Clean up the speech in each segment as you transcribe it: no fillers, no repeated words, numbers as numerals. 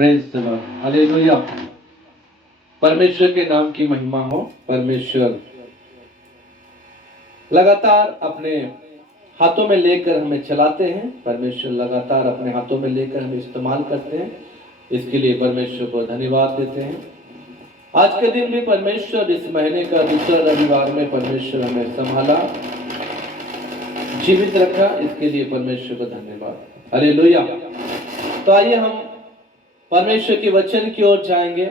Praise the Lord, hallelujah. परमेश्वर के नाम की महिमा हो। परमेश्वर लगातार अपने हाथों में लेकर हमें चलाते हैं। परमेश्वर लगातार अपने हाथों में लेकर हमें इस्तेमाल करते हैं। इसके लिए परमेश्वर को धन्यवाद देते हैं। आज के दिन भी परमेश्वर इस महीने का दूसरा रविवार में परमेश्वर हमें संभाला, जीवित रखा। इसके लिए परमेश्वर को धन्यवाद, हालेलुया। तो आइए हम परमेश्वर के वचन की ओर जाएंगे।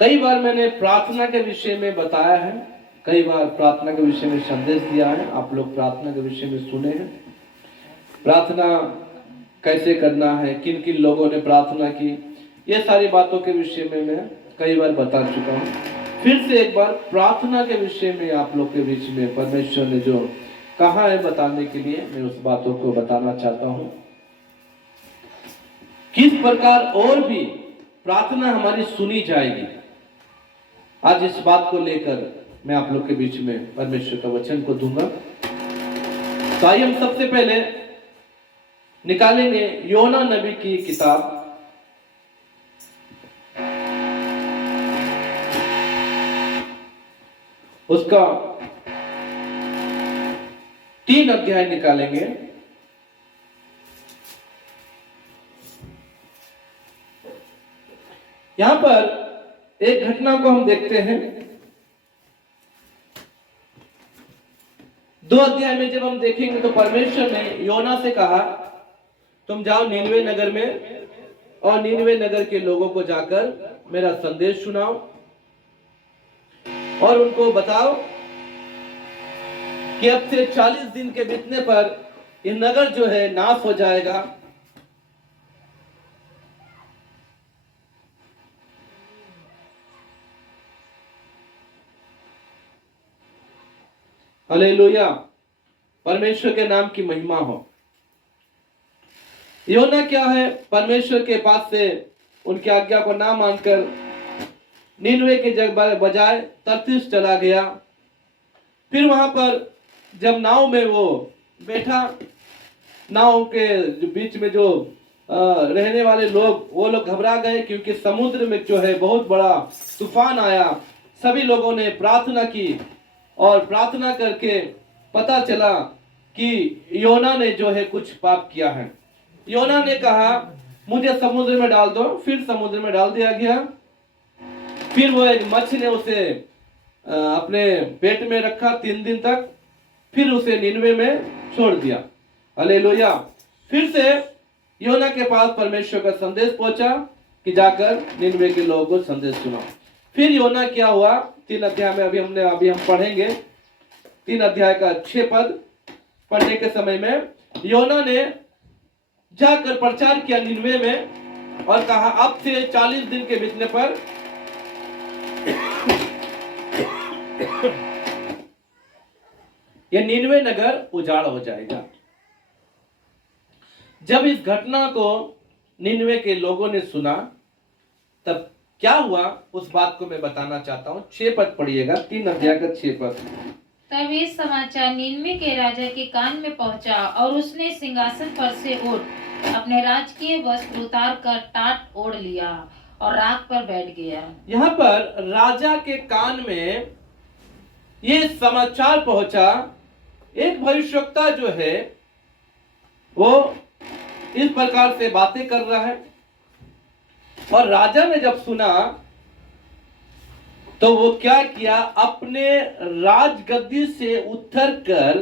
कई बार मैंने प्रार्थना के विषय में बताया है, कई बार प्रार्थना के विषय में संदेश दिया है। आप लोग प्रार्थना के विषय में सुने हैं, प्रार्थना कैसे करना है, किन किन लोगों ने प्रार्थना की, ये सारी बातों के विषय में मैं कई बार बता चुका हूँ। फिर से एक बार प्रार्थना के विषय में आप लोग के बीच में परमेश्वर ने जो कहा है बताने के लिए मैं उस बातों को बताना चाहता हूँ। किस प्रकार और भी प्रार्थना हमारी सुनी जाएगी, आज इस बात को लेकर मैं आप लोग के बीच में परमेश्वर का वचन को दूंगा। तो आइए हम सबसे पहले निकालेंगे योना नबी की किताब, उसका 3 अध्याय निकालेंगे। यहां पर एक घटना को हम देखते हैं। 2 अध्याय में जब हम देखेंगे तो परमेश्वर ने योना से कहा, तुम जाओ नीनवे नगर में और नीनवे नगर के लोगों को जाकर मेरा संदेश सुनाओ और उनको बताओ कि अब से 40 दिन के बीतने पर यह नगर जो है नाश हो जाएगा। हालेलुया, परमेश्वर के नाम की महिमा हो। योना क्या है, परमेश्वर के पास से उनकी आज्ञा को ना मानकर नीनवे के जगह बजाय तर्शीश चला गया। फिर वहां पर जब नाव में वो बैठा, नाव के बीच में जो रहने वाले लोग, वो लोग घबरा गए क्योंकि समुद्र में जो है बहुत बड़ा तूफान आया। सभी लोगों ने प्रार्थना की और प्रार्थना करके पता चला कि योना ने जो है कुछ पाप किया है। योना ने कहा मुझे समुद्र में डाल दो, फिर समुद्र में डाल दिया गया। फिर वो एक मच्छी ने उसे अपने पेट में रखा 3 दिन तक, फिर उसे नीनवे में छोड़ दिया। हालेलुया। फिर से योना के पास परमेश्वर का संदेश पहुंचा कि जाकर नीनवे के लोगों को संदेश सुनाओ। फिर योना क्या हुआ, 3 अध्याय में अभी हम पढ़ेंगे। 3 अध्याय का 6 पद पढ़ने के समय में योना ने जाकर प्रचार किया नीनवे में और कहा अब से 40 दिन के बीतने पर यह नीनवे नगर उजाड़ हो जाएगा। जब इस घटना को नीनवे के लोगों ने सुना तब क्या हुआ उस बात को मैं बताना चाहता हूँ। 6 पद पढ़िएगा, 3 अध्याय का 6 पद। तब ये समाचार नीनवे के राजा के कान में पहुंचा और उसने सिंहासन पर से उठ अपने राजकीय वस्त्र उतार कर टाट ओढ़ लिया और राख पर बैठ गया। यहाँ पर राजा के कान में ये समाचार पहुंचा। एक भविष्यवक्ता जो है वो इस प्रकार से बातें कर रहा है और राजा ने जब सुना तो वो क्या किया, अपने राजगद्दी से उतरकर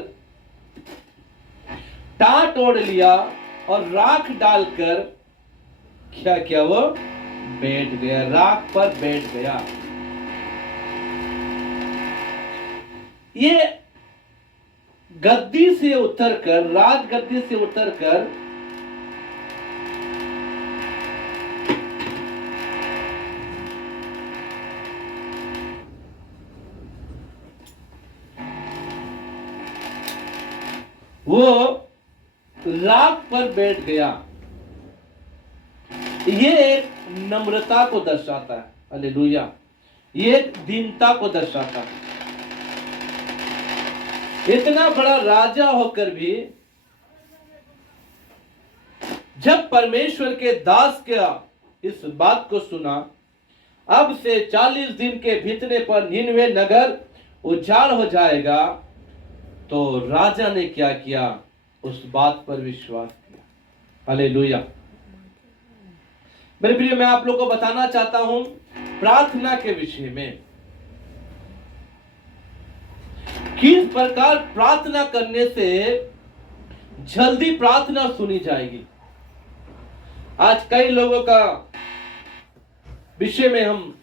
टाट ओढ़ लिया और राख डालकर क्या किया, वो बैठ गया, राख पर बैठ गया। ये गद्दी से उतरकर, राजगद्दी से उतरकर वो राख पर बैठ गया। ये एक नम्रता को दर्शाता है। हालेलुया। ये एक दीनता को दर्शाता है। इतना बड़ा राजा होकर भी जब परमेश्वर के दास का इस बात को सुना, अब से 40 दिन के बीतने पर निनवे नगर उजाड़ हो जाएगा, तो राजा ने क्या किया? उस बात पर विश्वास किया। हालेलुया। मेरे प्रिय, मैं आप लोगों को बताना चाहता हूं प्रार्थना के विषय में, किस प्रकार प्रार्थना करने से जल्दी प्रार्थना सुनी जाएगी। आज कई लोगों का विषय में हम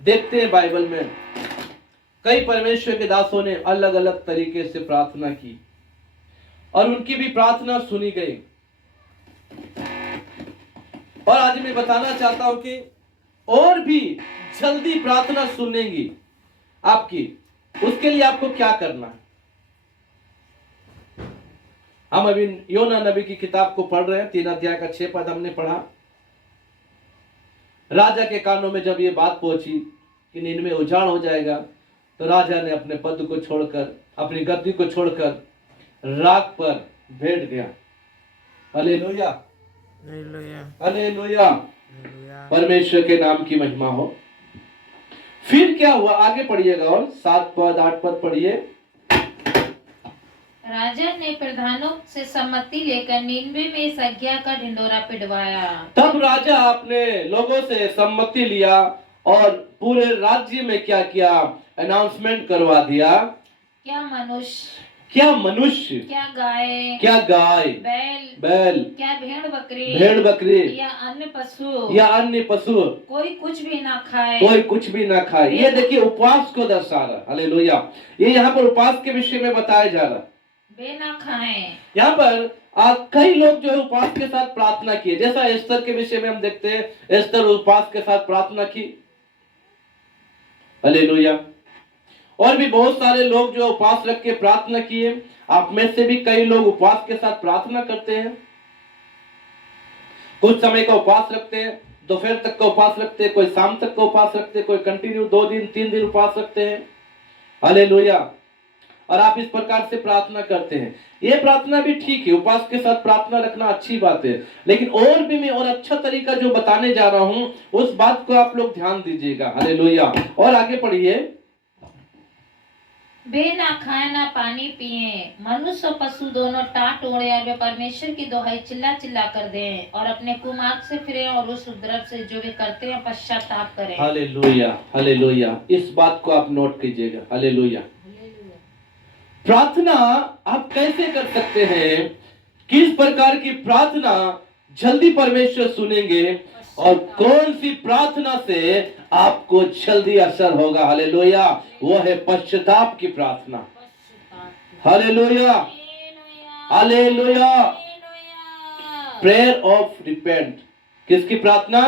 देखते हैं, बाइबल में कई परमेश्वर के दासों ने अलग अलग तरीके से प्रार्थना की और उनकी भी प्रार्थना सुनी गई। और आज मैं बताना चाहता हूं कि और भी जल्दी प्रार्थना सुनेंगी आपकी, उसके लिए आपको क्या करना है। हम अभी योना नबी की किताब को पढ़ रहे हैं, 3 अध्याय का 6 पद हमने पढ़ा। राजा के कानों में जब ये बात पहुंची कि निनवे उजाड़ हो जाएगा, तो राजा ने अपने पद को छोड़कर, अपनी गद्दी को छोड़कर राख पर बैठ गया। हालेलुया, हालेलुया, परमेश्वर के नाम की महिमा हो। फिर क्या हुआ? आगे पढ़िएगा और 7 पद 8 पद पढ़िए। राजा ने प्रधानों से सम्मति लेकर निनवे में इस आज्ञा का ढिंढोरा पिटवाया। तब राजा अपने लोगों से सम्मति लिया और पूरे राज्य में क्या किया? अनाउंसमेंट करवा दिया। क्या मनुष्य, क्या मनुष्य, क्या गाय, क्या गाय, बैल, क्या भेड़ बकरी या अन्य पशु कोई कुछ भी ना खाए। ये देखिए उपवास को दर्शा रहा। हालेलुया। ये यहाँ पर उपवास के विषय में बताया जा रहा। वे ना खाएं। यहाँ पर कई लोग जो है उपवास के साथ प्रार्थना किए। जैसा एस्तर के विषय में हम देखते हैं, एस्तर उपवास के साथ प्रार्थना की। हालेलुया। और भी बहुत सारे लोग जो उपवास रख के प्रार्थना किए। आप में से भी कई लोग उपवास के साथ प्रार्थना करते हैं। कुछ समय का उपवास रखते हैं, दोपहर तक का उपवास रखते हैं, कोई शाम तक का उपवास रखते हैं, कोई कंटिन्यू 2 दिन 3 दिन उपवास रखते हैं। हालेलुया। और आप इस प्रकार से प्रार्थना करते हैं। ये प्रार्थना भी ठीक है, उपवास के साथ प्रार्थना रखना अच्छी बात है, लेकिन और भी मैं और अच्छा तरीका जो बताने जा रहा हूं, उस बात को आप लोग ध्यान दीजिएगा। हालेलुया। और आगे पढ़िए। वे ना खाए ना पानी पिए, मनुष्य और पशु दोनों टाट ओढ़े और वे परमेश्वर की दोहाई चिल्ला चिल्ला कर दें और अपने कुमार्ग से फिरे और उस उपद्रव से जो वे करते हैं पश्चाताप करें। Hallelujah, hallelujah. इस बात को आप नोट कीजिएगा। हालेलुया। प्रार्थना आप कैसे कर सकते हैं? किस प्रकार की प्रार्थना जल्दी परमेश्वर सुनेंगे और कौन सी प्रार्थना से आपको जल्दी असर होगा? हालेलुया। वो है पश्चाताप की प्रार्थना। Hallelujah, hallelujah. Prayer of repent. किसकी प्रार्थना?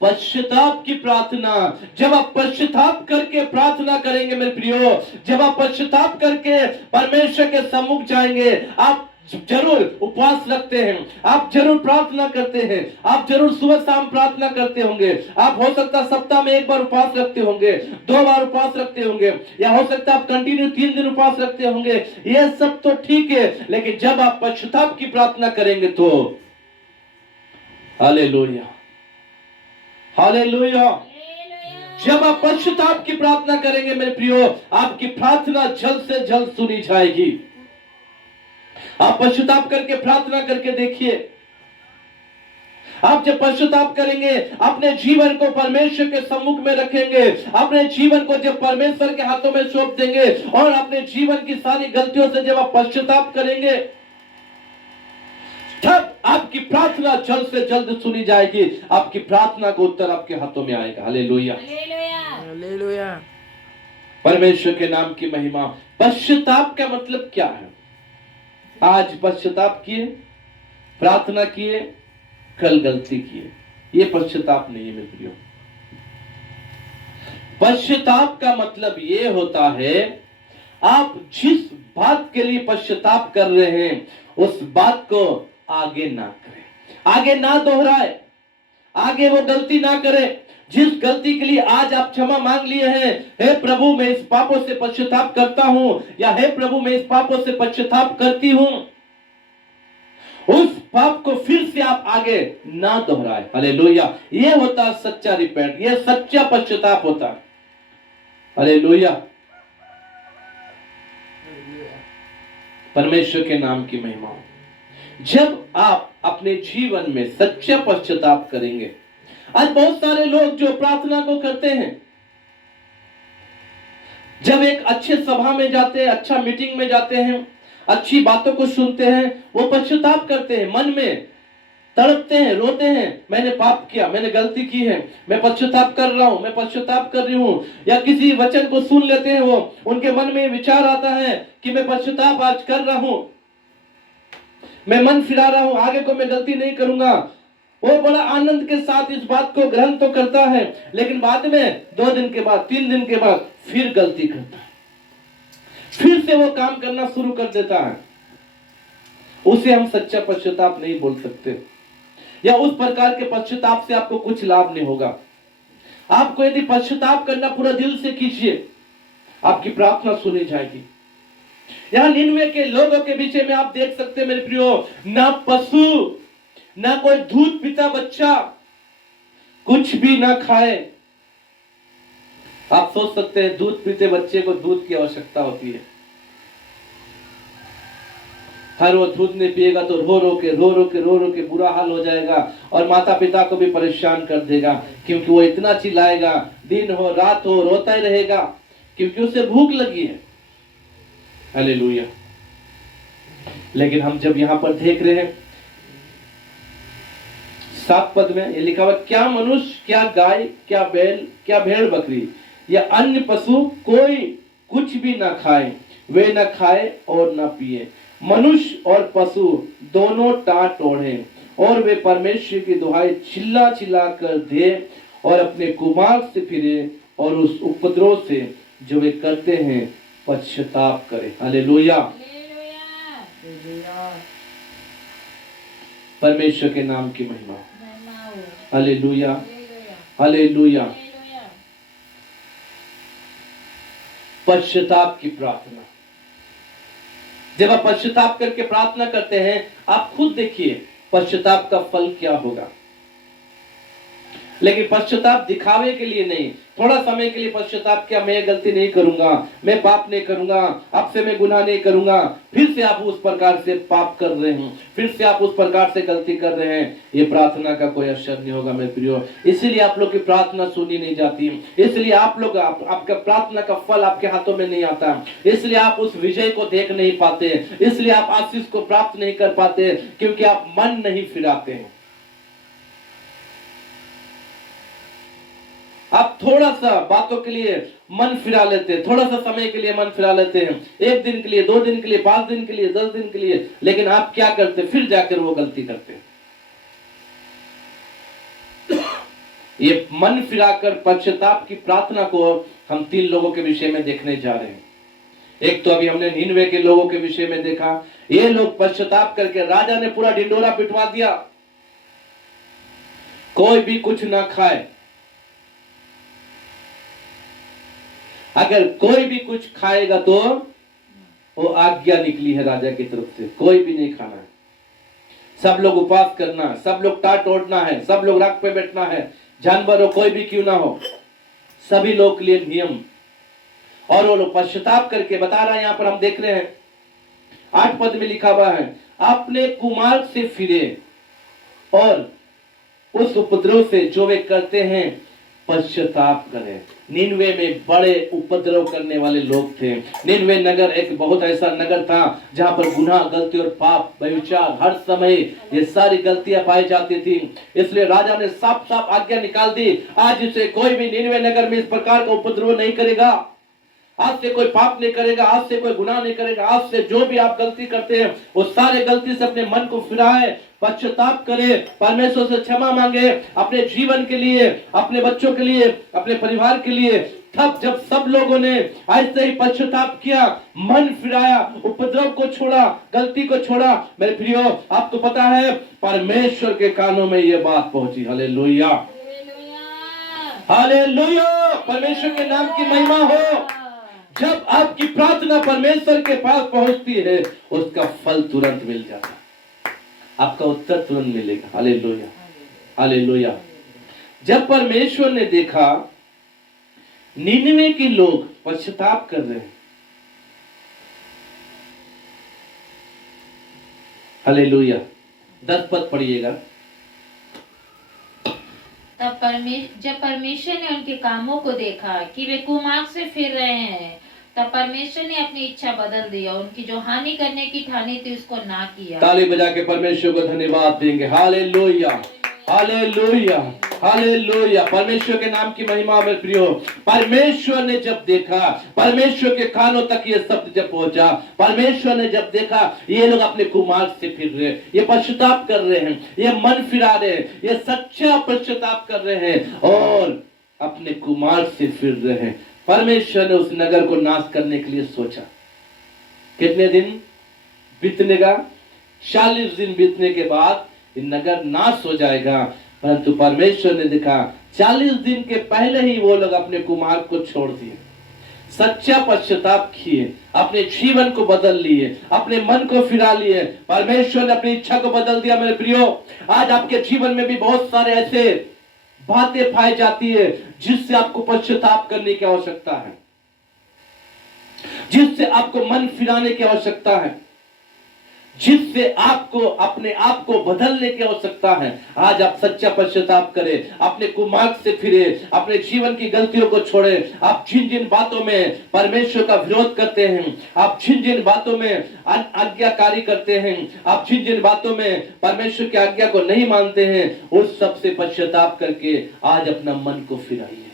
पश्चाताप की प्रार्थना। जब आप पश्चाताप करके प्रार्थना करेंगे मेरे प्रियो, जब आप पश्चाताप करके परमेश्वर के सम्मुख जाएंगे, आप जरूर उपवास रखते हैं, आप जरूर प्रार्थना करते हैं, आप जरूर सुबह शाम प्रार्थना करते होंगे, आप हो सकता सप्ताह में 1 बार उपवास रखते होंगे, 2 बार उपवास रखते होंगे, या हो सकता है आप कंटिन्यू 3 दिन उपवास रखते होंगे। ये सब तो ठीक है, लेकिन जब आप पश्चाताप की प्रार्थना करेंगे तो हालेलुया, हालेलुया। जब आप पश्चाताप की प्रार्थना करेंगे मेरे प्रियो, आपकी प्रार्थना जल्द से जल्द सुनी जाएगी। आप पश्चाताप करके प्रार्थना करके देखिए। आप जब पश्चाताप करेंगे, अपने जीवन को परमेश्वर के सम्मुख में रखेंगे, अपने जीवन को जब परमेश्वर के हाथों में सौंप देंगे और अपने जीवन की सारी गलतियों से जब आप पश्चाताप करेंगे, तब आपकी प्रार्थना जल्द से जल्द सुनी जाएगी। आपकी प्रार्थना का उत्तर आपके हाथों में आएगा। Hallelujah, hallelujah. परमेश्वर के नाम की महिमा। पश्चाताप का मतलब क्या है? आज पश्चाताप किए, प्रार्थना किए, कल गलती किए, ये पश्चाताप नहीं है मेरे प्रियो। पश्चाताप का मतलब ये होता है, आप जिस बात के लिए पश्चाताप कर रहे हैं उस बात को आगे ना करें, आगे ना दोहराए, आगे वो गलती ना करें। जिस गलती के लिए आज आप क्षमा मांग लिए हैं, हे प्रभु मैं इस पापों से पश्चाताप करता हूं, या हे प्रभु मैं इस पापों से पश्चाताप करती हूं, उस पाप को फिर से आप आगे ना दोहराए। हालेलुया। ये होता है सच्चा रिपेंट, ये सच्चा पश्चाताप होता है। हालेलुया। परमेश्वर के नाम की महिमा हो। जब आप अपने जीवन में सच्चा पश्चाताप करेंगे, आज बहुत सारे लोग जो प्रार्थना को करते हैं, जब एक अच्छे सभा में जाते हैं, अच्छा मीटिंग में जाते हैं, अच्छी बातों को सुनते हैं, वो पश्चाताप करते हैं, मन में तड़पते हैं, रोते हैं, मैंने पाप किया, मैंने गलती की है, मैं पश्चाताप कर रहा हूं, मैं पश्चाताप कर रही हूं। या किसी वचन को सुन लेते हैं, वो उनके मन में विचार आता है कि मैं पश्चाताप आज कर रहा हूं, मैं मन फिरा रहा हूं, आगे को मैं गलती नहीं करूंगा। वो बड़ा आनंद के साथ इस बात को ग्रहण तो करता है, लेकिन बाद में 2 दिन के बाद, 3 दिन के बाद फिर गलती करता है, फिर से वो काम करना शुरू कर देता है। उसे हम सच्चा पश्चाताप नहीं बोल सकते, या उस प्रकार के पश्चाताप से आपको कुछ लाभ नहीं होगा। आपको यदि पश्चाताप करना पूरा दिल से कीजिए, आपकी प्रार्थना सुनी जाएगी। यहां निनवे के लोगों के विषय में आप देख सकते हैं मेरे प्रियो, ना पशु, ना कोई दूध पीता बच्चा, कुछ भी ना खाए। आप सोच सकते हैं दूध पीते बच्चे को दूध की आवश्यकता होती है, हर वो दूध नहीं पिएगा तो रो रो के बुरा हाल हो जाएगा, और माता पिता को भी परेशान कर देगा, क्योंकि वो इतना चिल्लाएगा, दिन हो रात हो रोता ही रहेगा, क्योंकि उसे भूख लगी है। हालेलुया। लेकिन हम जब यहां पर देख रहे हैं 7 पद में ये लिखा हुआ, क्या मनुष्य, क्या गाय, क्या बैल, क्या भेड़ बकरी या अन्य पशु कोई कुछ भी ना खाए, वे न खाए और न पिए, मनुष्य और पशु दोनों टाट ओढ़े, और वे परमेश्वर की दुहाई चिल्ला चिल्ला कर दे और अपने कुमार्ग से फिरे, और उस उपद्रव से जो वे करते हैं पश्चाताप करे। हालेलुया। परमेश्वर के नाम की महिमा। Hallelujah, hallelujah. पश्चाताप की प्रार्थना, जब आप पश्चाताप करके प्रार्थना करते हैं, आप खुद देखिए पश्चाताप का फल क्या होगा। लेकिन पश्चाताप दिखावे के लिए नहीं, थोड़ा समय के लिए पश्चाताप किया, मैं गलती नहीं करूंगा, मैं पाप नहीं करूंगा, अब से मैं गुनाह नहीं करूंगा, फिर से आप उस प्रकार से पाप कर रहे हैं, फिर से आप उस प्रकार से गलती कर रहे हैं, ये प्रार्थना का कोई असर नहीं होगा मेरे प्रियो। इसलिए आप लोग की प्रार्थना सुनी नहीं जाती, इसलिए आप लोग आपका प्रार्थना का फल आपके हाथों में नहीं आता, इसलिए आप उस विजय को देख नहीं पाते, इसलिए आप आशीष को प्राप्त नहीं कर पाते, क्योंकि आप मन नहीं फिराते हैं। आप थोड़ा सा बातों के लिए मन फिरा लेते हैं, थोड़ा सा समय के लिए मन फिरा लेते हैं, 1 दिन के लिए, 2 दिन के लिए, 5 दिन के लिए, 10 दिन के लिए, लेकिन आप क्या करते, फिर जाकर वो गलती करते हैं। ये मन फिराकर पश्चाताप की प्रार्थना को हम 3 लोगों के विषय में देखने जा रहे हैं। एक तो अभी हमने निनवे के लोगों के विषय में देखा, ये लोग पश्चाताप करके राजा ने पूरा ढिंडोरा पिटवा दिया, कोई भी कुछ ना खाए, अगर कोई भी कुछ खाएगा तो वो आज्ञा निकली है राजा की तरफ से, कोई भी नहीं खाना है, सब लोग उपवास करना है, सब लोग टाट ओढ़ना है, सब लोग राख पे बैठना है, जानवर हो कोई भी क्यों ना हो, सभी लोग के लिए नियम। और वो लोग पश्चाताप करके बता रहा है, यहाँ पर हम देख रहे हैं 8 पद में लिखा हुआ है, अपने कुमार्ग से फिरे और उस उपद्रव से जो वे करते हैं पश्चाताप करें। निनवे में बड़े उपद्रव करने वाले लोग थे। निनवे नगर एक बहुत ऐसा नगर था जहां पर गुनाह, गलती और पाप, व्यभिचार, हर समय ये सारी गलतियां पाई जाती थी। इसलिए राजा ने साफ साफ आज्ञा निकाल दी, आज से कोई भी निनवे नगर में इस प्रकार का उपद्रव नहीं करेगा, आज से कोई पाप नहीं करेगा, आज से कोई गुनाह नहीं करेगा, आज से जो भी आप गलती करते हैं वो सारे गलती से अपने मन को फिराए, पश्चाताप करे, परमेश्वर से क्षमा मांगे, अपने जीवन के लिए, अपने बच्चों के लिए, अपने परिवार के लिए। तब जब सब लोगों ने ऐसे ही पश्चाताप किया, मन फिराया, उपद्रव को छोड़ा, गलती को छोड़ा, मेरे प्रियो आपको पता है परमेश्वर के कानों में ये बात पहुंची। हालेलुया, हालेलुया, परमेश्वर के नाम की महिमा हो। जब आपकी प्रार्थना परमेश्वर के पास पहुंचती है, उसका फल तुरंत मिल जाता है। आपका उत्तर तुरंत मिलेगा। Hallelujah, hallelujah. जब परमेश्वर ने देखा निनवे के लोग पश्चाताप कर रहे हैं, हालेलुया, 10 पद पढ़िएगा। जब परमेश्वर ने उनके कामों को देखा कि वे कुमार्ग से फिर रहे हैं, तब परमेश्वर ने अपनी इच्छा बदल दी और उनकी जो हानि करने की ठानी थी उसको ना किया। ताली बजा के परमेश्वर को धन्यवाद देंगे। Hallelujah, hallelujah, hallelujah. परमेश्वर के नाम की महिमा में प्रियो, परमेश्वर ने जब देखा, परमेश्वर के कानों तक ये शब्द जब पहुंचा, परमेश्वर ने जब देखा ये लोग अपने कुमार्ग से फिर रहे, ये पश्चाताप कर रहे हैं, ये मन फिरा रहे हैं, ये सच्चा पश्चाताप कर रहे हैं और अपने कुमार्ग से फिर रहे हैं, परमेश्वर ने उस नगर को नाश करने के लिए सोचा। कितने दिन बीतने का? 40 दिन बीतने के बाद ये नगर नाश हो जाएगा। परंतु परमेश्वर ने देखा 40 दिन के पहले ही वो लोग अपने कुमार्ग को छोड़ दिए, सच्चा पश्चाताप किए, अपने जीवन को बदल लिए, अपने मन को फिरा लिए, परमेश्वर ने अपनी इच्छा को बदल दिया। मेरे प्रियो, आज आपके जीवन में भी बहुत सारे ऐसे बातें पाई जाती है जिससे आपको पश्चाताप करने की आवश्यकता है, जिससे आपको मन फिराने की आवश्यकता है, जिससे आपको अपने आप को बदलने की आवश्यकता है। आज आप सच्चा पश्चाताप करें, अपने कुमार्ग से फिरे, अपने जीवन की गलतियों को छोड़े। आप जिन जिन बातों में परमेश्वर का विरोध करते हैं, आप जिन जिन बातों में आज्ञाकारी करते हैं, आप जिन जिन बातों में परमेश्वर की आज्ञा को नहीं मानते हैं, उस सब से पश्चाताप करके आज अपना मन को फिराइए।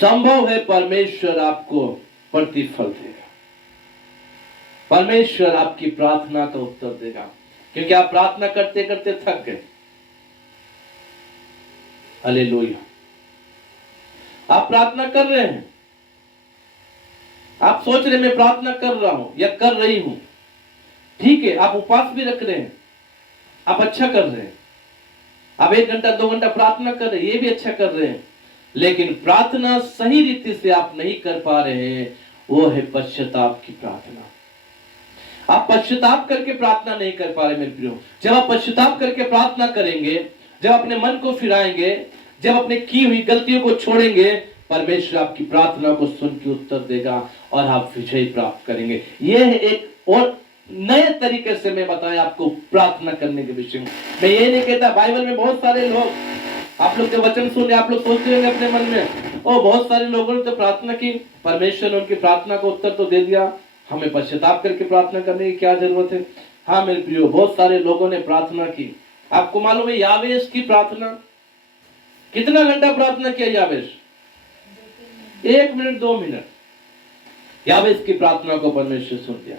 संभव है परमेश्वर आपको प्रतिफल देगा, परमेश्वर आपकी प्रार्थना का उत्तर देगा, क्योंकि आप प्रार्थना करते करते थक गए। हालेलुया। आप प्रार्थना कर रहे हैं, आप सोच रहे मैं प्रार्थना कर रहा हूं या कर रही हूं, ठीक है, आप उपवास भी रख रहे हैं, आप अच्छा कर रहे हैं, आप 1 घंटा 2 घंटा प्रार्थना कर रहे हैं, ये भी अच्छा कर रहे हैं, लेकिन प्रार्थना सही रीति से आप नहीं कर पा रहे हैं, वो है पश्चाताप की प्रार्थना। आप पश्चाताप करके प्रार्थना नहीं कर पा रहे मेरे प्रियो। जब आप पश्चाताप करके प्रार्थना करेंगे, जब अपने मन को फिराएंगे, जब अपने की हुई गलतियों को छोड़ेंगे, परमेश्वर आपकी प्रार्थना को सुन के उत्तर देगा और आप विजय प्राप्त करेंगे। यह है एक और नए तरीके से मैं बताया आपको प्रार्थना करने के विषय में। मैं ये नहीं कहता, बाइबल में बहुत सारे लोग, आप लोग जो वचन सुने आप लोग सोचते होंगे अपने मन में, ओ बहुत सारे लोगों ने तो प्रार्थना की, परमेश्वर ने उनकी प्रार्थना को उत्तर तो दे दिया, हमें पश्चाताप करके प्रार्थना करने की क्या जरूरत है। हाँ मेरे प्रियो, बहुत सारे लोगों ने प्रार्थना की। आपको मालूम है यावेश की प्रार्थना, कितना घंटा प्रार्थना किया यावेश? 1 मिनट 2 मिनट। यावेश की प्रार्थना को परमेश्वर सुन दिया।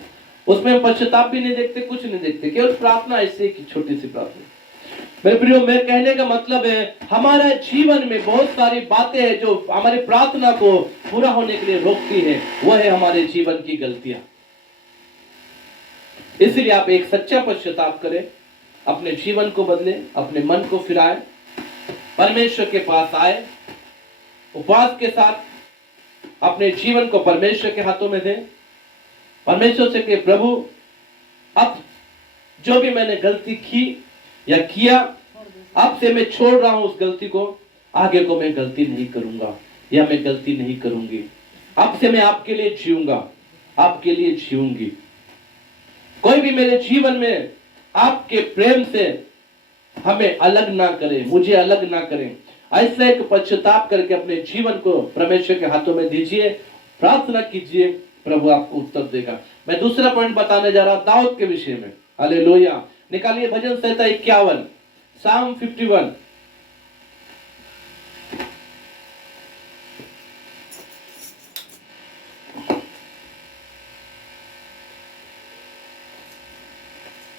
उसमें पश्चाताप भी नहीं देखते, कुछ नहीं देखते, केवल प्रार्थना ऐसे की छोटी सी प्रार्थना। मेरे प्रियो, मेरे कहने का मतलब है हमारा जीवन में बहुत सारी बातें हैं जो हमारी प्रार्थना को पूरा होने के लिए रोकती है, वह है हमारे जीवन की गलतियां। इसलिए आप एक सच्चा पश्चाताप करें, अपने जीवन को बदलें, अपने मन को फिराएं, परमेश्वर के पास आए, उपवास के साथ अपने जीवन को परमेश्वर के हाथों में दें, परमेश्वर से कहे प्रभु अब जो भी मैंने गलती की या किया, अब से मैं छोड़ रहा हूं उस गलती को, आगे को मैं गलती नहीं करूंगा या मैं गलती नहीं करूंगी। अब से मैं आपके लिए जीऊंगा, आपके लिए जीऊंगी। कोई भी मेरे जीवन में आपके प्रेम से हमें अलग ना करे, मुझे अलग ना करें। ऐसे एक पश्चाताप करके अपने जीवन को परमेश्वर के हाथों में दीजिए, प्रार्थना कीजिए, प्रभु आपको उत्तर देगा। मैं दूसरा पॉइंट बताने जा रहा हूं दाऊद के विषय में। हालेलुया। निकालिए भजन संहिता 51, साम 51।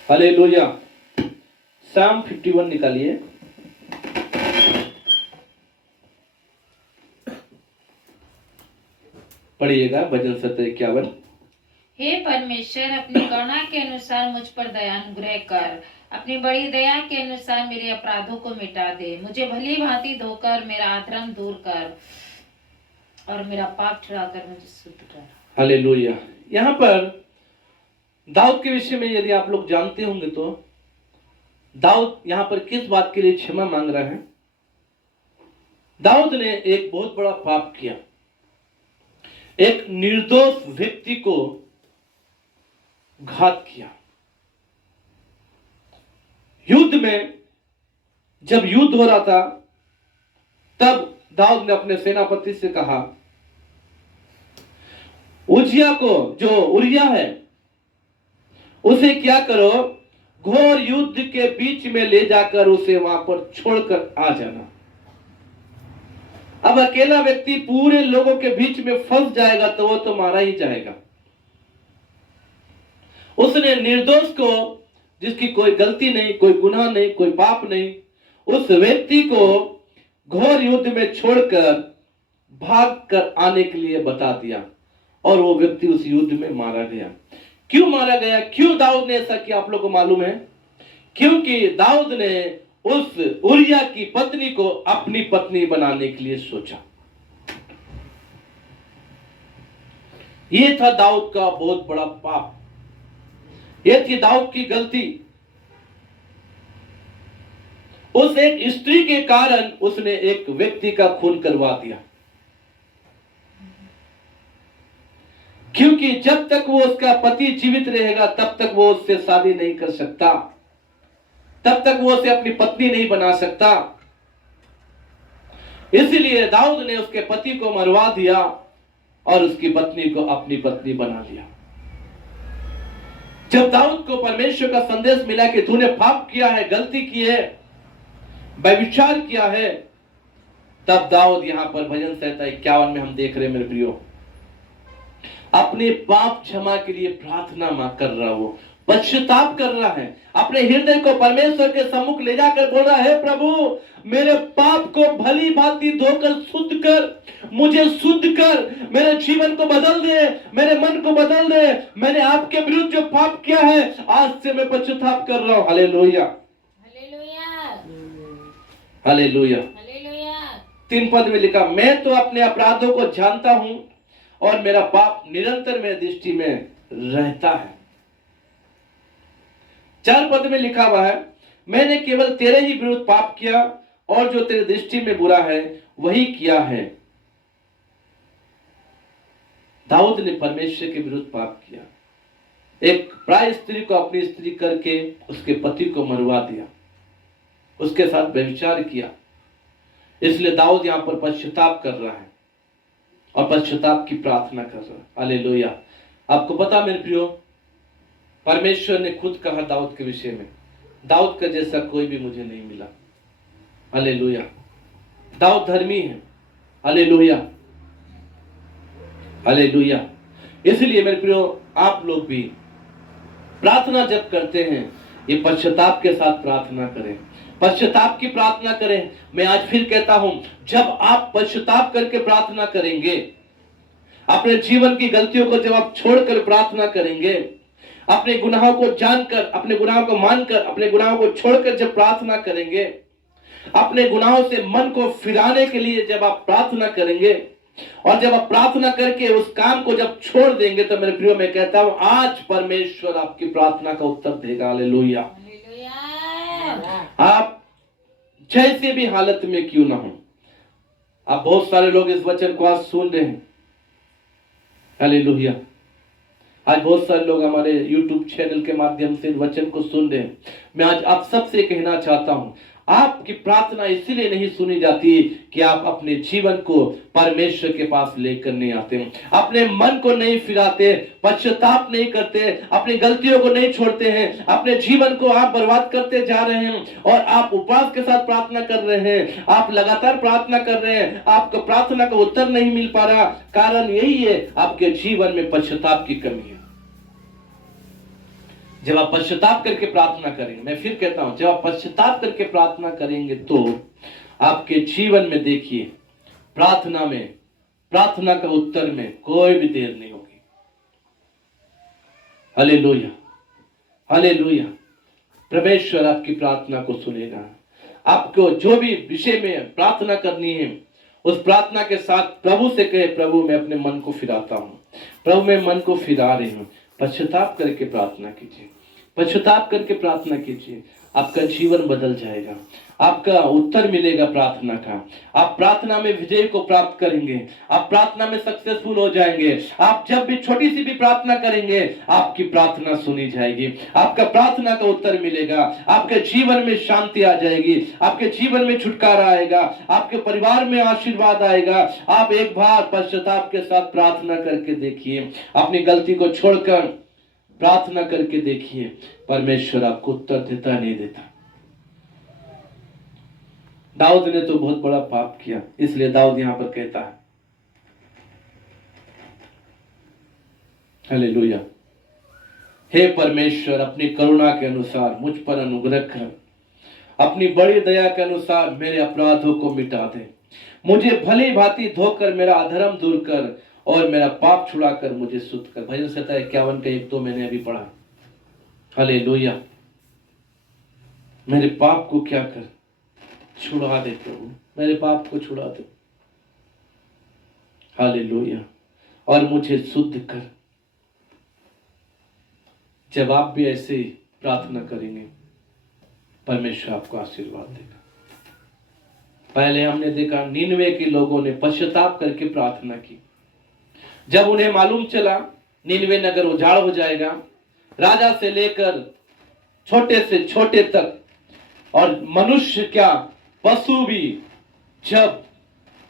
हालेलुया। साम 51 निकालिए। पढ़िएगा भजन संहिता 51। हे परमेश्वर, अपनी करुणा के अनुसार मुझ पर दयानुग्रह कर, अपनी बड़ी दया के अनुसार मेरे अपराधों को मिटा दे। मुझे भली भांति धोकर मेरा अधर्म दूर कर और मेरा पाप छुड़ाकर मुझे शुद्ध कर। हालेलुया। यहाँ पर दाऊद के विषय में यदि आप लोग जानते होंगे तो दाऊद यहां पर किस बात के लिए क्षमा मांग रहा है? दाऊद ने एक बहुत बड़ा पाप किया, एक निर्दोष व्यक्ति को घात किया। युद्ध में जब युद्ध हो रहा था तब दाऊद ने अपने सेनापति से कहा, उजिया को, जो उरिया है, उसे क्या करो, घोर युद्ध के बीच में ले जाकर उसे वहां पर छोड़कर आ जाना। अब अकेला व्यक्ति पूरे लोगों के बीच में फंस जाएगा तो वो तो मारा ही जाएगा। उसने निर्दोष को, जिसकी कोई गलती नहीं, कोई गुनाह नहीं, कोई पाप नहीं, उस व्यक्ति को घोर युद्ध में छोड़कर भाग कर आने के लिए बता दिया और वो व्यक्ति उस युद्ध में मारा गया। क्यों मारा गया? क्यों दाऊद ने ऐसा किया? आप लोगों को मालूम है? क्योंकि दाऊद ने उस उरिया की पत्नी को अपनी पत्नी बनाने के लिए सोचा। यह था दाऊद का बहुत बड़ा पाप, यह थी दाऊद की गलती। उस एक स्त्री के कारण उसने एक व्यक्ति का खून करवा दिया, क्योंकि जब तक वो उसका पति जीवित रहेगा तब तक वो उससे शादी नहीं कर सकता, तब तक वो उसे अपनी पत्नी नहीं बना सकता। इसलिए दाऊद ने उसके पति को मरवा दिया और उसकी पत्नी को अपनी पत्नी बना लिया। जब दाऊद को परमेश्वर का संदेश मिला कि तूने पाप किया है, गलती की है, व्यभिचार किया है, तब दाऊद यहां पर भजन संहिता 51 में हम देख रहे हैं मेरे प्रियो, अपने पाप क्षमा के लिए प्रार्थना कर रहा, वो पश्चाताप कर रहा है, अपने हृदय को परमेश्वर के सम्मुख ले जाकर बोल रहा है, प्रभु मेरे पाप को भली भांति धोकर शुद्ध कर, मुझे शुद्ध कर, मेरे जीवन को बदल दे, मेरे मन को बदल दे। मैंने आपके विरुद्ध जो पाप किया है आज से मैं पश्चाताप कर रहा हूं। Hallelujah, hallelujah, hallelujah. 3 पद में लिखा, मैं तो अपने अपराधों को जानता हूं और मेरा पाप निरंतर मेरी दृष्टि में रहता है। 4 पद में लिखा हुआ है, मैंने केवल तेरे ही विरुद्ध पाप किया और जो तेरे दृष्टि में बुरा है वही किया है। दाऊद ने परमेश्वर के विरुद्ध पाप किया, एक प्राय स्त्री को अपनी स्त्री करके उसके पति को मरवा दिया, उसके साथ व्यभिचार किया। इसलिए दाऊद यहां पर पश्चाताप कर रहा है और पश्चाताप की प्रार्थना कर रहा है। हालेलुया। आपको पता मेरे प्रियो, परमेश्वर ने खुद कहा दाऊद के विषय में, दाऊद का जैसा कोई भी मुझे नहीं मिला। हालेलुया। दाऊद धर्मी है। Hallelujah, hallelujah. इसलिए मेरे प्रियो, आप लोग भी प्रार्थना जब करते हैं ये पश्चाताप के साथ प्रार्थना करें, पश्चाताप की प्रार्थना करें। मैं आज फिर कहता हूं, जब आप पश्चाताप करके प्रार्थना करेंगे, अपने जीवन की गलतियों को जब आप छोड़कर प्रार्थना करेंगे, अपने गुनाहों को जानकर, अपने गुनाहों को मानकर, अपने गुनाहों को छोड़कर जब प्रार्थना करेंगे, अपने गुनाहों से मन को फिराने के लिए जब आप प्रार्थना करेंगे और जब आप प्रार्थना करके उस काम को जब छोड़ देंगे, तो मेरे प्रियो मैं कहता हूं आज परमेश्वर आपकी प्रार्थना का उत्तर देगा। हालेलुया। आप जैसे भी हालत में क्यों ना हो, आप बहुत सारे लोग इस वचन को आज सुन रहे हैं। हालेलुया। आज बहुत सारे लोग हमारे YouTube चैनल के माध्यम से वचन को सुन रहे हैं। मैं आज आप सबसे कहना चाहता हूं, आपकी प्रार्थना इसलिए नहीं सुनी जाती कि आप अपने जीवन को परमेश्वर के पास लेकर नहीं आते, अपने मन को नहीं फिराते, पश्चाताप नहीं करते, अपनी गलतियों को नहीं छोड़ते हैं, अपने जीवन को आप बर्बाद करते जा रहे हैं और आप उपवास के साथ प्रार्थना कर रहे हैं, आप लगातार प्रार्थना कर रहे हैं, आपको प्रार्थना का उत्तर नहीं मिल पा रहा। कारण यही है, आपके जीवन में पश्चाताप की कमी है। जब आप पश्चाताप करके प्रार्थना करेंगे, मैं फिर कहता हूं, जब आप पश्चाताप करके प्रार्थना करेंगे तो आपके जीवन में देखिए, प्रार्थना में, प्रार्थना का उत्तर में कोई भी देर नहीं होगी। Hallelujah, hallelujah. परमेश्वर आपकी प्रार्थना को सुनेगा। आपको जो भी विषय में प्रार्थना करनी है, उस प्रार्थना के साथ प्रभु से कहे, प्रभु मैं अपने मन को फिराता हूं, प्रभु मैं मन को फिरा रही हूं, पश्चाताप करके प्रार्थना कीजिए, पश्चाताप करके प्रार्थना कीजिए, आपका जीवन बदल जाएगा, आपका उत्तर मिलेगा प्रार्थना का। आप प्रार्थना में विजय को प्राप्त करेंगे, आप प्रार्थना में सक्सेसफुल हो जाएंगे। आप जब भी छोटी सी भी प्रार्थना करेंगे, आपकी प्रार्थना सुनी जाएगी, आपका प्रार्थना का उत्तर मिलेगा, आपके जीवन में शांति आ जाएगी, आपके जीवन में छुटकारा आएगा, आपके परिवार में आशीर्वाद आएगा। आप एक बार पश्चाताप के साथ प्रार्थना करके देखिए, अपनी गलती को छोड़कर प्रार्थना करके देखिए, परमेश्वर आपको उत्तर देता नहीं देता। दाऊद ने तो बहुत बड़ा पाप किया, इसलिए दाऊद यहां पर कहता है, हालेलुया, हे परमेश्वर, अपनी करुणा के अनुसार मुझ पर अनुग्रह कर, अपनी बड़ी दया के अनुसार मेरे अपराधों को मिटा दे, मुझे भली भांति धोकर मेरा अधर्म दूर कर और मेरा पाप छुड़ाकर मुझे शुद्ध कर। भजन 51 का 1-2 मैंने अभी पढ़ा। हालेलुया, मेरे पाप को क्या कर, छुड़ा दे प्रभु, मेरे पाप को छुड़ा दे, हालेलुया, और मुझे शुद्ध कर। जब आप भी ऐसे प्रार्थना करेंगे, परमेश्वर आपको आशीर्वाद देगा। पहले हमने देखा निनवे के लोगों ने पश्चाताप करके प्रार्थना की। जब उन्हें मालूम चला निनवे नगर उजाड़ हो जाएगा, राजा से लेकर छोटे से छोटे तक, और मनुष्य क्या पशु भी, जब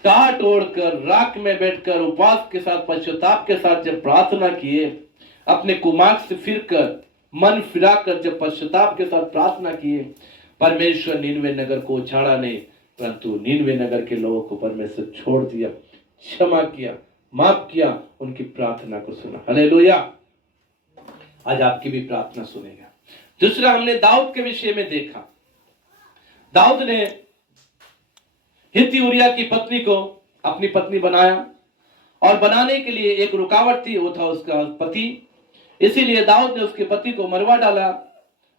टाट ओढ़कर राख में बैठकर उपवास के साथ पश्चाताप के साथ जब प्रार्थना किए, अपने कुमार्ग से फिरकर मन फिराकर जब पश्चाताप के साथ प्रार्थना किए, परमेश्वर निनवे नगर को उछाड़ा नहीं, परंतु निनवे नगर के लोगों को परमेश्वर छोड़ दिया, क्षमा किया, माफ किया, उनकी प्रार्थना को सुना। हालेलुया, आज आपकी भी प्रार्थना सुनेगा। दूसरा हमने दाऊद के विषय में देखा, दाऊद ने हित्ती उरिया की पत्नी को अपनी पत्नी बनाया, और बनाने के लिए एक रुकावट थी, वो था उसका पति। इसीलिए दाऊद ने उसके पति को मरवा डाला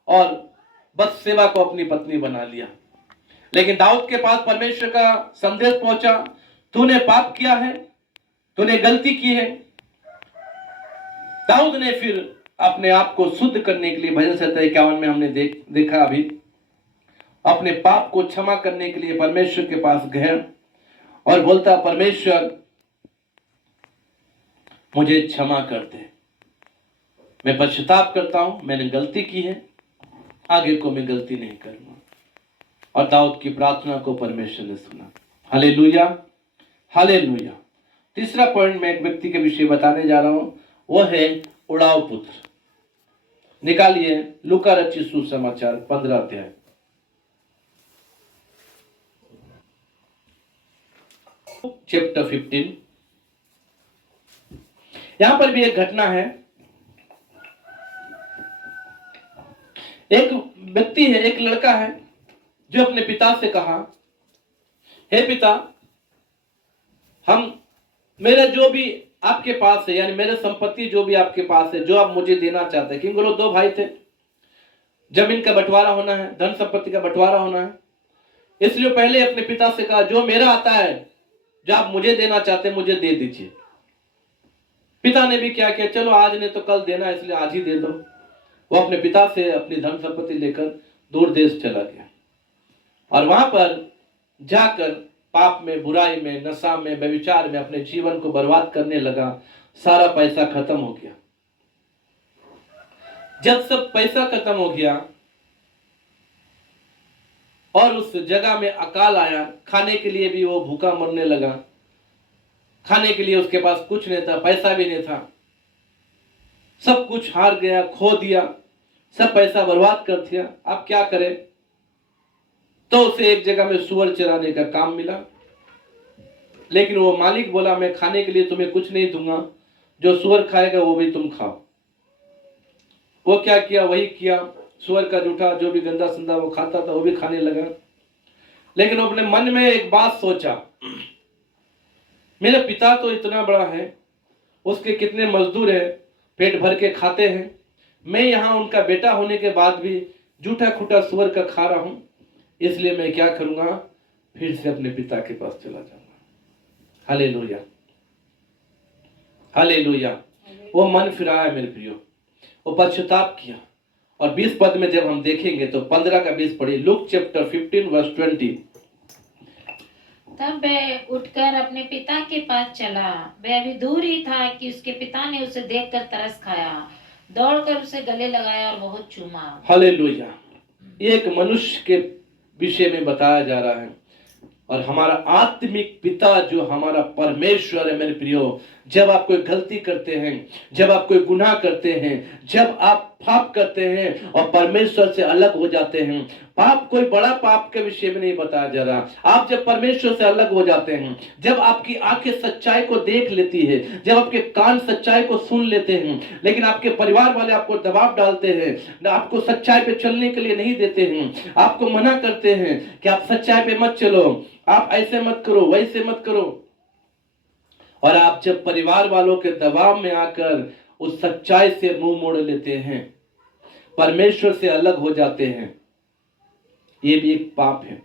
और बत्सेबा को अपनी पत्नी बना लिया। लेकिन दाऊद के पास परमेश्वर का संदेश पहुंचा, तूने पाप किया है, तूने गलती की है। दाऊद ने फिर अपने आप को शुद्ध करने के लिए, भजन 51 में हमने देखा अभी, अपने पाप को क्षमा करने के लिए परमेश्वर के पास गया और बोलता, परमेश्वर मुझे क्षमा कर दे, मैं पश्चाताप करता हूं, मैंने गलती की है, आगे को मैं गलती नहीं करूंगा। और दाऊद की प्रार्थना को परमेश्वर ने सुना। Hallelujah, hallelujah. तीसरा पॉइंट मैं एक व्यक्ति के विषय बताने जा रहा हूं, वो है उड़ाव पुत्र। निकालिए लूका रचित सुसमाचार 15 अध्याय। चैप्टर 15। यहां पर भी एक घटना है। एक व्यक्ति है, एक लड़का है, जो अपने पिता से कहा, हे पिता, मेरा जो भी आपके पास है, यानी मेरे संपत्ति जो भी आपके पास है, जो आप मुझे देना चाहते हैं, क्योंकि वो लोग 2 भाई थे, जमीन का बंटवारा होना है, धन संपत्ति का बंटवारा होना है। इसलिए पहले अपने पिता से कहा, जो मेरा आता है, जो आप मुझे देना चाहते हैं, मुझे दे दीजिए। पिता ने भी क्या किया, चलो आज नहीं तो कल देना, इसलिए आज ही दे दो। वो अपने पिता से अपनी धन संपत्ति लेकर दूर देश चला गया, और वहां पर जाकर पाप में, बुराई में, नशा में, व्यभिचार में अपने जीवन को बर्बाद करने लगा। सारा पैसा खत्म हो गया। जब सब पैसा खत्म हो गया और उस जगह में अकाल आया, खाने के लिए भी वो भूखा मरने लगा। खाने के लिए उसके पास कुछ नहीं था, पैसा भी नहीं था, सब कुछ हार गया, खो दिया, सब पैसा बर्बाद कर दिया। अब क्या करे? तो उसे एक जगह में सुअर चराने का काम मिला, लेकिन वो मालिक बोला, मैं खाने के लिए तुम्हें कुछ नहीं दूंगा, जो सुअर खाएगा वो भी तुम खाओ। वो क्या किया, वही किया। सुअर का जूठा, जो भी गंदा संदा वो खाता था, वो भी खाने लगा। लेकिन वो अपने मन में एक बात सोचा, मेरे पिता तो इतना बड़ा है, उसके कितने मजदूर हैं, पेट भर के खाते हैं, मैं यहाँ उनका बेटा होने के बाद भी जूठा खूटा सुअर का खा रहा हूं। इसलिए मैं क्या करूंगा, फिर से अपने पिता के पास चला जाऊंगा। Hallelujah, hallelujah. वो मन फिराया मेरे प्रियो, वो पश्चाताप किया। और 20 पद में जब हम देखेंगे तो 15 का 20 पढ़िए, लुक चैप्टर 15 वर्स 20। तब वह उठकर अपने पिता के पास चला। वह अभी दूर ही था कि उसके पिता ने उसे देखकर तरस खाया, दौड़कर उसे गले लगाया और बहुत चूमा। हालेलुया। ये एक मनुष्य के विषय में बताया जा रहा है। और हमारा आत्मिक पिता जो हमारा परमेश्वर है मेरे प्रियो, जब आप कोई गलती करते हैं, जब आप कोई गुनाह करते हैं, जब आप पाप करते हैं और परमेश्वर से अलग हो जाते हैं, पाप कोई बड़ा पाप के विषय में नहीं बताया जा रहा, आप जब परमेश्वर से अलग हो जाते हैं, जब आपकी आंखें सच्चाई को देख लेती है, जब आपके कान सच्चाई को सुन लेते हैं, लेकिन आपके परिवार वाले आपको दबाव डालते हैं, आपको सच्चाई पे चलने के लिए नहीं देते हैं, आपको मना करते हैं कि आप सच्चाई पे मत चलो, आप ऐसे मत करो, वैसे मत करो, और आप जब परिवार वालों के दबाव में आकर उस सच्चाई से मुंह मोड़ लेते हैं, परमेश्वर से अलग हो जाते हैं, ये भी एक पाप है।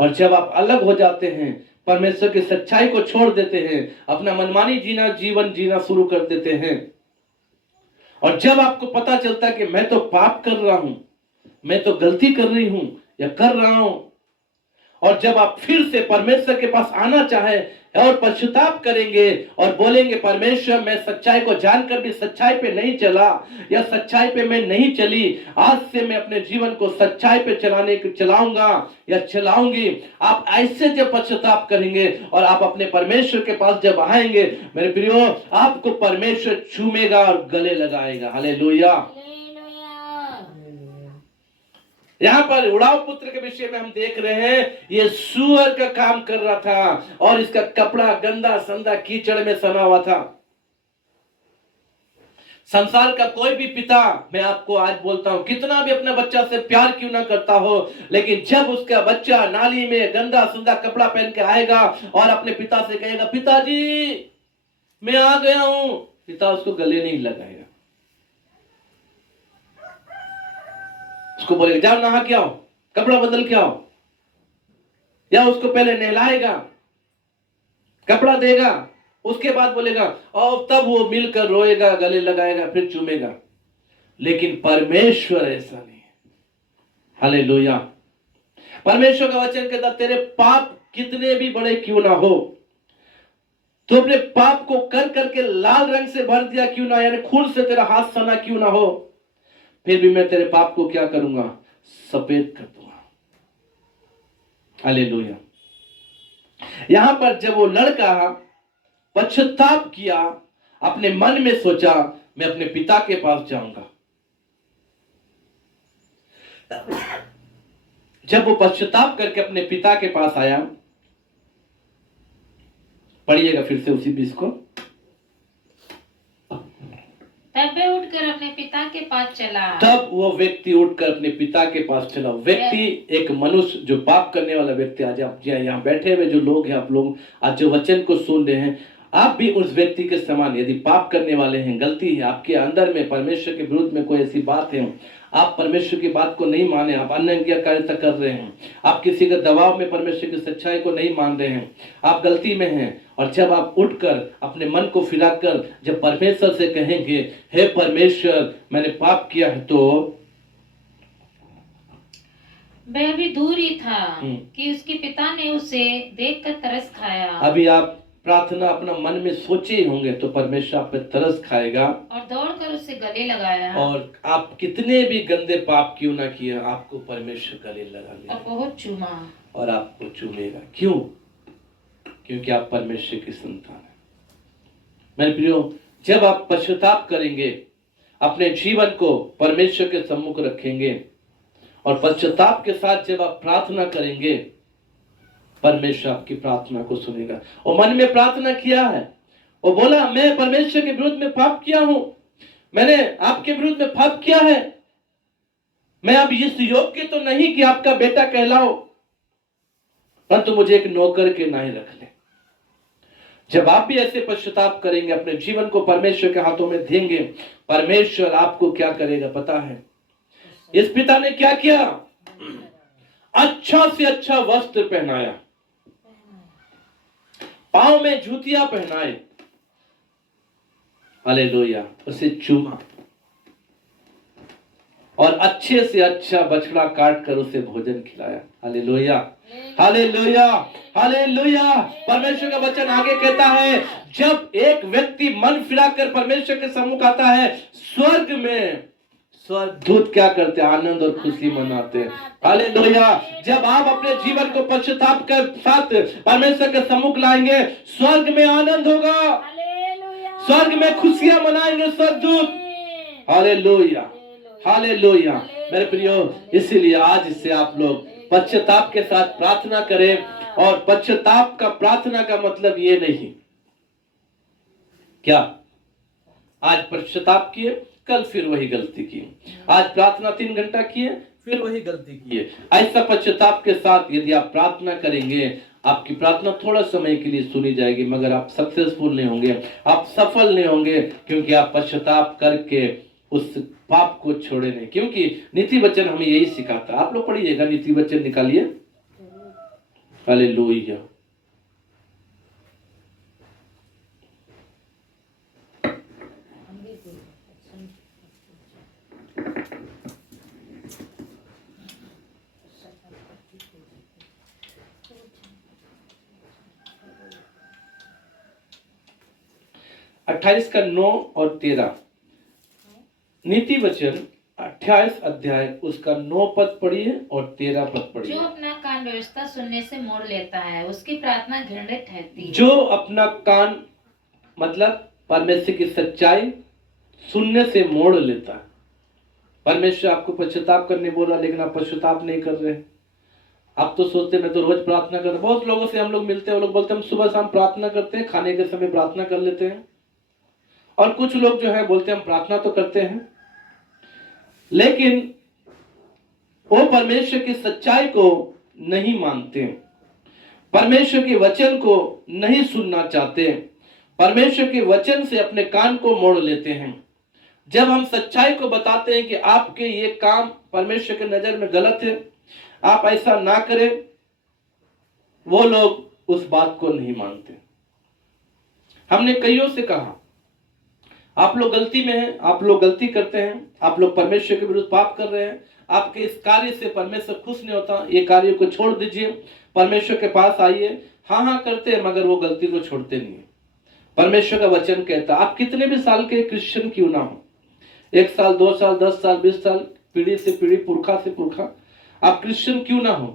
और जब आप अलग हो जाते हैं, परमेश्वर की सच्चाई को छोड़ देते हैं, अपना मनमानी जीवन जीना शुरू कर देते हैं, और जब आपको पता चलता है कि मैं तो पाप कर रहा हूं, मैं तो गलती कर रही हूं या कर रहा हूं, और जब आप फिर से परमेश्वर के पास आना चाहे और पश्चाताप करेंगे और बोलेंगे परमेश्वर मैं सच्चाई को जानकर भी सच्चाई पे नहीं चला या सच्चाई पे मैं नहीं चली, आज से मैं अपने जीवन को सच्चाई पे चलाऊंगा या चलाऊंगी, आप ऐसे जब पश्चाताप करेंगे और आप अपने परमेश्वर के पास जब आएंगे मेरे प्रियो, आपको परमेश्वर चूमेगा और गले लगाएगा। हालेलुया। यहाँ पर उड़ाव पुत्र के विषय में हम देख रहे हैं, ये सुअर का काम कर रहा था और इसका कपड़ा गंदा संदा कीचड़ में सना हुआ था। संसार का कोई भी पिता, मैं आपको आज बोलता हूं, कितना भी अपने बच्चा से प्यार क्यों ना करता हो, लेकिन जब उसका बच्चा नाली में गंदा संदा कपड़ा पहन के आएगा और अपने पिता से कहेगा पिताजी मैं आ गया हूं, पिता उसको गले नहीं लगाएगा, उसको बोलेगा जाओ नहा के आओ, कपड़ा बदल के आओ, या उसको पहले नहलाएगा, कपड़ा देगा, उसके बाद बोलेगा और तब वो मिलकर रोएगा, गले लगाएगा, फिर चूमेगा। लेकिन परमेश्वर ऐसा नहीं है। हालेलुया। परमेश्वर का वचन कहता तेरे पाप कितने भी बड़े क्यों ना हो, तो अपने पाप को कर करके लाल रंग से भर दिया क्यों ना, यानी खून से तेरा हाथ सना क्यों ना हो, फिर भी मैं तेरे पाप को क्या करूंगा, सफेद कर दूंगा। हालेलुया। यहां पर जब वो लड़का पश्चाताप किया, अपने मन में सोचा मैं अपने पिता के पास जाऊंगा, जब वो पश्चाताप करके अपने पिता के पास आया, पढ़िएगा फिर से उसी बीच को, तब वह उठकर अपने पिता के पास चला। तब वो व्यक्ति उठकर अपने पिता के पास चला। व्यक्ति एक मनुष्य जो पाप करने वाला व्यक्ति, आज आप यहाँ बैठे हुए जो लोग हैं, आप लोग आज जो वचन को सुन रहे हैं, आप भी उस व्यक्ति के समान यदि पाप करने वाले हैं, गलती है आपके अंदर में, परमेश्वर के विरुद्ध में कोई ऐसी बात है, आप परमेश्वर की बात को नहीं माने, आप अन्य कार्य कर रहे हैं, आप किसी के दबाव में परमेश्वर की सच्चाई को नहीं मान रहे हैं, आप गलती में हैं, और जब आप उठकर अपने मन को फिराकर जब परमेश्वर से कहेंगे हे परमेश्वर मैंने पाप किया है, तो वह अभी दूर ही था कि उसके पिता ने उसे देखकर तरस खाया। अभी आप प्रार्थना अपना मन में सोचे ही होंगे तो परमेश्वर आप पे तरस खाएगा और दौड़कर उसे गले लगाया। और आप कितने भी गंदे पाप क्यों ना किए, आपको परमेश्वर गले लगा लेगा और बहुत चूमा और आपको चूमेगा। क्यों? क्योंकि आप परमेश्वर की संतान है। मेरे प्रियो, जब आप पश्चाताप करेंगे, अपने जीवन को परमेश्वर के सम्मुख रखेंगे और पश्चाताप के साथ जब आप प्रार्थना करेंगे, परमेश्वर आपकी प्रार्थना को सुनेगा। और मन में प्रार्थना किया है, वो बोला मैं परमेश्वर के विरुद्ध में पाप किया हूं, मैंने आपके विरुद्ध में पाप किया है, मैं अब इस योग्य तो नहीं कि आपका बेटा कहलाओ, परंतु मुझे एक नौकर के नाई रख ले। जब आप भी ऐसे पश्चाताप करेंगे, अपने जीवन को परमेश्वर के हाथों में देंगे, परमेश्वर आपको क्या करेगा पता है? इस पिता ने क्या किया? अच्छा से अच्छा वस्त्र पहनाया, पांव में जूतियां पहनाए, हालेलुया, उसे चूमा और अच्छे से अच्छा बछड़ा काट कर उसे भोजन खिलाया। Hallelujah, hallelujah, hallelujah. परमेश्वर का वचन आगे कहता है, जब एक व्यक्ति मन फिराकर परमेश्वर के सम्मुख आता है, स्वर्ग में स्वर्गदूत क्या करते हैं? आनंद और खुशी मनाते हैं। हालेलुया। जब आप अपने जीवन को पश्चाताप के साथ परमेश्वर के सम्मुख लाएंगे, स्वर्ग में आनंद होगा, स्वर्ग में खुशियां मनाएंगे स्वर्गदूत। Hallelujah, hallelujah. मेरे प्रियो, इसीलिए आज से आप लोग पश्चाताप के साथ प्रार्थना करें। और पश्चाताप का प्रार्थना का मतलब ये नहीं क्या आज पश्चाताप किए, कल फिर वही गलती की, आज प्रार्थना 3 घंटा किए, फिर वही गलती किए। ऐसा पश्चाताप के साथ यदि आप प्रार्थना करेंगे, आपकी प्रार्थना थोड़ा समय के लिए सुनी जाएगी, मगर आप सक्सेसफुल नहीं होंगे, आप सफल नहीं होंगे, क्योंकि आप पश्चाताप करके उस पाप को छोड़े नहीं। क्योंकि नीति वचन हमें यही सिखाता है। आप लोग पढ़िएगा, नीति वचन निकालिए। हालेलुया। अट्ठाईस का 9 और 13 नीति वचन 28 अध्याय उसका 9 पद पढ़िए और 13 पद पढ़िए। जो अपना कान व्यवस्था सुनने से मोड़ लेता है, उसकी प्रार्थना घृणित ठहरती है। जो अपना कान मतलब परमेश्वर की सच्चाई सुनने से मोड़ लेता है। परमेश्वर आपको पश्चाताप करने बोला, लेकिन आप पश्चाताप नहीं कर रहे। आप तो सोचते मैं तो रोज प्रार्थना करता। बहुत लोगों से हम लोग मिलते हैं, वो लोग बोलते हैं हम सुबह शाम प्रार्थना करते हैं, खाने के समय प्रार्थना कर लेते हैं। और कुछ लोग जो है बोलते हैं हम प्रार्थना तो करते हैं, लेकिन वो परमेश्वर की सच्चाई को नहीं मानते, परमेश्वर के वचन को नहीं सुनना चाहते, परमेश्वर के वचन से अपने कान को मोड़ लेते हैं। जब हम सच्चाई को बताते हैं कि आपके ये काम परमेश्वर के नजर में गलत है, आप ऐसा ना करें, वो लोग उस बात को नहीं मानते। हमने कईयों से कहा आप लोग गलती में हैं, आप लोग गलती करते हैं, आप लोग परमेश्वर के विरुद्ध पाप कर रहे हैं, आपके इस कार्य से परमेश्वर खुश नहीं होता, ये कार्य को छोड़ दीजिए, परमेश्वर के पास आइए। हाँ हाँ करते हैं, मगर वो गलती को छोड़ते नहीं है। परमेश्वर का वचन कहता है आप कितने भी साल के क्रिश्चियन क्यों ना हो, 1 साल 2 साल 10 साल 20 साल, पीढ़ी से पीढ़ी, पुरखा से पुरखा, आप क्रिश्चियन क्यों ना हो,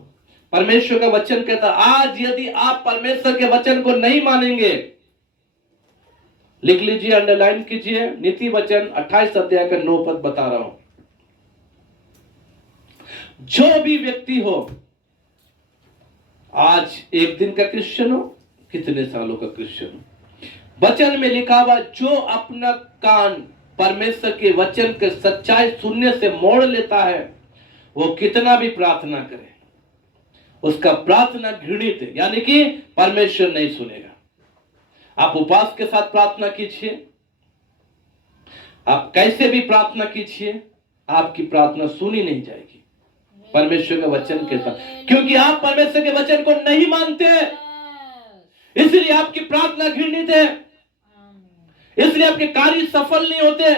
परमेश्वर का वचन कहता आज यदि आप परमेश्वर के वचन को नहीं मानेंगे, लिख लीजिए, अंडरलाइन कीजिए, नीति वचन 28 अध्याय का 9 पद बता रहा हूं। जो भी व्यक्ति हो, आज 1 दिन का क्रिश्चियन हो, कितने सालों का क्रिश्चियन हो, वचन में लिखा हुआ जो अपना कान परमेश्वर के वचन के सच्चाई सुनने से मोड़ लेता है, वो कितना भी प्रार्थना करे, उसका प्रार्थना घृणित है, यानी कि परमेश्वर नहीं सुनेगा। आप उपवास के साथ प्रार्थना कीजिए, आप कैसे भी प्रार्थना कीजिए, आपकी प्रार्थना सुनी नहीं जाएगी। परमेश्वर का वचन कहता, क्योंकि आप परमेश्वर के वचन को नहीं मानते, इसलिए आपकी प्रार्थना घृणित है, इसलिए आपके कार्य सफल नहीं होते,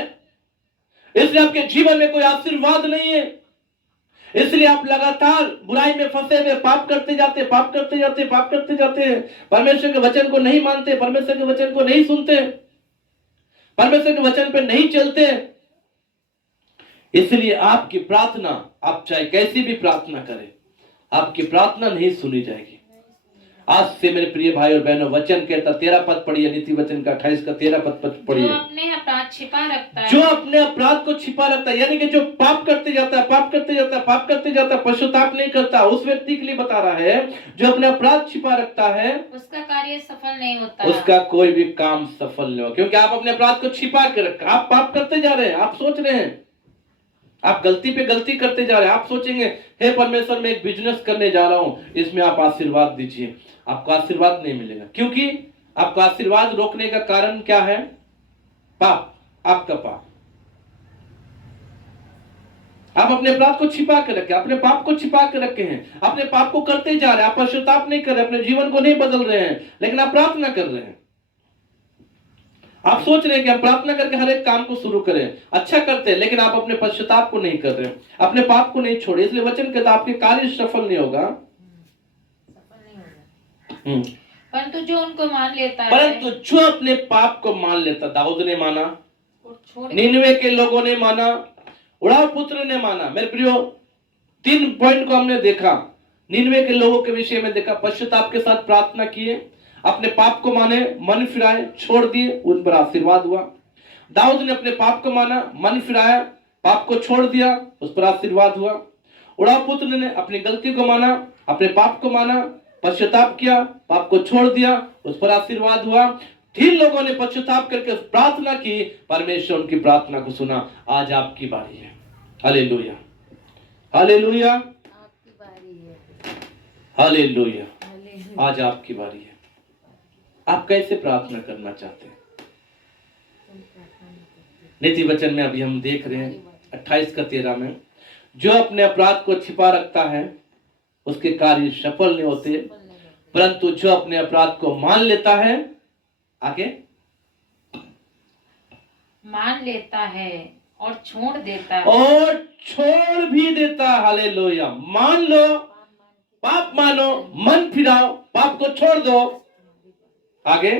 इसलिए आपके जीवन में कोई आशीर्वाद नहीं है, इसलिए आप लगातार बुराई में फंसे हुए पाप करते जाते, पाप करते जाते, पाप करते जाते हैं। परमेश्वर के वचन को नहीं मानते, परमेश्वर के वचन को नहीं सुनते, परमेश्वर के वचन पे नहीं चलते। इसलिए आपकी प्रार्थना, आप चाहे कैसी भी प्रार्थना करें, आपकी प्रार्थना नहीं सुनी जाएगी। आज से मेरे प्रिय भाई और बहनों, वचन कहता 13 पद पढ़िए, नीति वचन का 28 का 13 पद पढ़िए। जो अपने अपराध छिपा रखता है, जो अपने अपराध को छिपा रखता है, यानी कि जो पाप करते जाता है, पाप करते जाता है, पाप करते जाता है, पश्चाताप नहीं करता, उस व्यक्ति के लिए बता रहा है जो अपने अपराध छिपा रखता है, उसका कार्य सफल नहीं होता, उसका कोई भी काम सफल नहीं होगा। क्योंकि आप अपने अपराध को छिपा के रखा, आप पाप करते जा रहे हैं, आप सोच रहे हैं आप गलती पे गलती करते जा रहे हैं, आप सोचेंगे हे परमेश्वर मैं एक बिजनेस करने जा रहा हूं, इसमें आप आशीर्वाद दीजिए, आपको आशीर्वाद नहीं मिलेगा। क्योंकि आपका आशीर्वाद रोकने का कारण क्या है? पाप, आपका पाप। आप अपने अपराध को छिपा के रखे, अपने पाप को छिपा के रखे हैं, अपने पाप को करते जा रहे हैं, आप पश्चाताप नहीं कर रहे, अपने जीवन को नहीं बदल रहे हैं, लेकिन आप प्रार्थना कर रहे हैं। आप सोच रहे हैं कि हम प्रार्थना करके हर एक काम को शुरू करें, अच्छा करते हैं, लेकिन आप अपने पश्चाताप को नहीं कर रहे, अपने पाप को नहीं छोड़े, इसलिए वचन कहता आपके कार्य सफल नहीं होगा। परंतु जो उनको मान लेता है, परंतु जो अपने पाप को मान लेता, दाऊद ने माना, छोड़ निनवे के लोगों ने माना, उड़ाव पुत्र ने माना। मेरे प्रियो, 3 पॉइंट को हमने देखा, निनवे के लोगों के विषय में देखा, पश्चाताप के साथ प्रार्थना किए, अपने पाप को माने, मन फिराए, छोड़ दिए, उन पर आशीर्वाद हुआ। दाऊद ने अपने पाप को माना, मन फिराया, पाप को छोड़ दिया, उस पर आशीर्वाद हुआ। उड़ाव पुत्र ने अपनी गलती को माना, अपने पाप को माना, पश्चाताप किया, पाप को छोड़ दिया, उस पर आशीर्वाद हुआ। 3 लोगों ने पश्चाताप करके प्रार्थना की, परमेश्वर उनकी प्रार्थना को सुना। आज आपकी बारी है। हालेलुया, हालेलुया, आपकी बारी है। Hallelujah, hallelujah. आज आपकी बारी है। आप कैसे प्रार्थना करना चाहते हैं? नीति वचन में अभी हम देख रहे हैं 28:13 में, जो अपने अपराध को छिपा रखता है उसके कार्य सफल नहीं होते, परंतु जो अपने अपराध को मान लेता है, आगे मान लेता है और छोड़ देता है, और छोड़ भी देता है। हालेलुया, मान लो, पाप मानो, मन फिराओ, पाप को छोड़ दो, आगे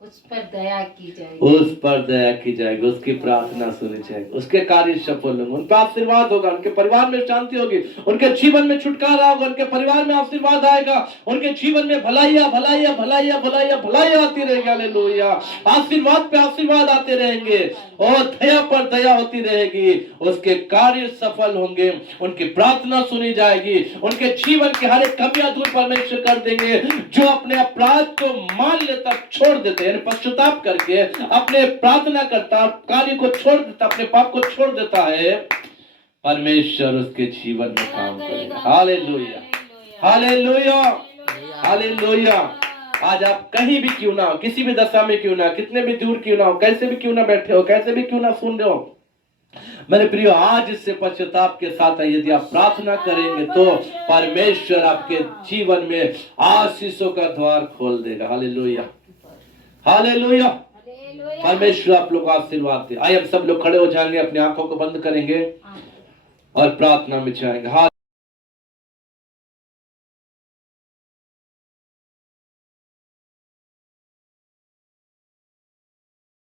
उस पर दया की जाएगी, उस पर दया की जाएगी, उसकी प्रार्थना सुनी जाएगी, उसके कार्य सफल होंगे, उन पर आशीर्वाद होगा, उनके परिवार में शांति होगी, उनके जीवन में छुटकारा होगा, उनके परिवार में आशीर्वाद आएगा, उनके जीवन में भलाइयां भलाइयां भलाइयां भलाइयां भलाइयां आती रहेगी। हालेलुया, आशीर्वाद पे आशीर्वाद आते रहेंगे और दया पर दया होती रहेगी, उसके कार्य सफल होंगे, उनकी प्रार्थना सुनी जाएगी, उनके जीवन की हर एक कमियां दूर परमेश्वर कर देंगे। जो अपने अपराध को मान लेता, छोड़ देते, पश्चाताप करके अपने प्रार्थना करता, कार्य को छोड़ देता, अपने पाप को छोड़ देता है, परमेश्वर उसके जीवन में काम करेगा। Hallelujah, hallelujah, hallelujah. आज आप कहीं भी क्यों ना हो, किसी भी दशा में क्यों ना, कितने भी दूर क्यों ना हो, कैसे भी क्यों ना बैठे हो, कैसे भी क्यों ना सुन रहे हो, मेरे प्रियो, आज इससे पश्चाताप के साथ यदि आप प्रार्थना करेंगे तो परमेश्वर आपके जीवन में आशीषों का द्वार खोल देगा। हालेलुया, हालेलुया, परमेश्वर आप लोग को आशीर्वाद दे। आइए हम सब लोग खड़े हो जाएंगे, अपनी आंखों को बंद करेंगे और प्रार्थना में जाएंगे।